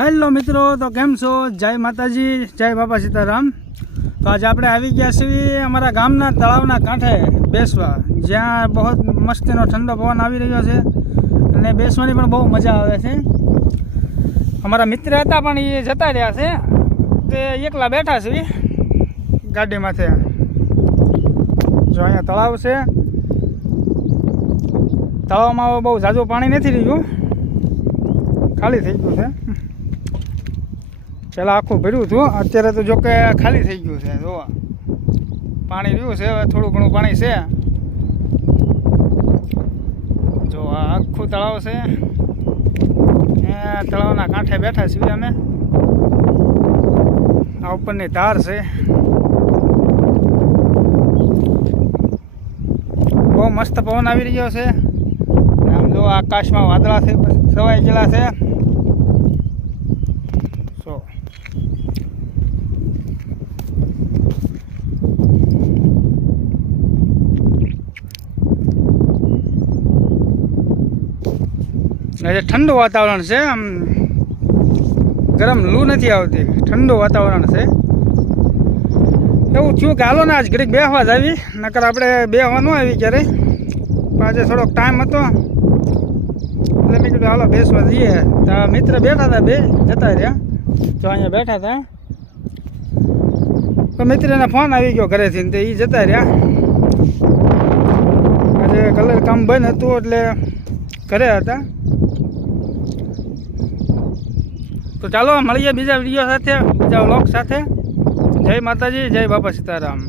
Hello મિત્રો, તો કેમ છો? જય માતાજી, જય બાપા સીતારામ। તો આજે આપણે આવી ગયા છીએ અમારા ગામના તળાવના કાંઠે બેસવા, જ્યાં બહુ મસ્તીનો ઠંડો પવન આવી રહ્યો છે અને બેસવાની પણ બહુ મજા આવે છે। અમારા મિત્ર હતા પણ એ જતા રહ્યા છે, તે એકલા બેઠા છે ગાડીમાંથી। જો અહીંયા તળાવ છે, તળાવમાં બહુ ઝાઝું પાણી નથી રહ્યું, ખાલી થઈ ગયું છે। પહેલાં આખું ભર્યું હતું, અત્યારે તો જોકે ખાલી થઈ ગયું છે। જો પાણી રહ્યું છે, હવે થોડું ઘણું પાણી છે। જો આ આખું તળાવ છે, તળાવના કાંઠે બેઠા છીએ અમે। આ ઉપરની ધાર છે, બહુ મસ્ત પવન આવી રહ્યો છે। આમ જો આકાશમાં વાદળાથી છવાઈ ગયેલા છે। આજે ઠંડુ વાતાવરણ છે, આમ ગરમ લૂ નથી આવતી, ઠંડુ વાતાવરણ છે। એવું થયું કે હાલો ને આજ ઘડીક બેસવા જ આવી, નકર આપણે બેસવા ન આવી ક્યારે, પણ આજે થોડોક ટાઈમ હતો એટલે મેં કીધું હાલો બેસવા જઈએ। તો મિત્ર બેઠા હતા, બે જતા રહ્યા, જો અહીંયા બેઠા હતા, તો મિત્રને ફોન આવી ગયો ઘરેથી ને, તે એ જતા રહ્યા। આજે કલર કામ બંધ હતું એટલે ઘરે હતા। તો ચાલો મળીએ બીજા વિડીયો સાથે, બીજા વ્લોગ સાથે। જય માતાજી, જય બાપા સીતારામ।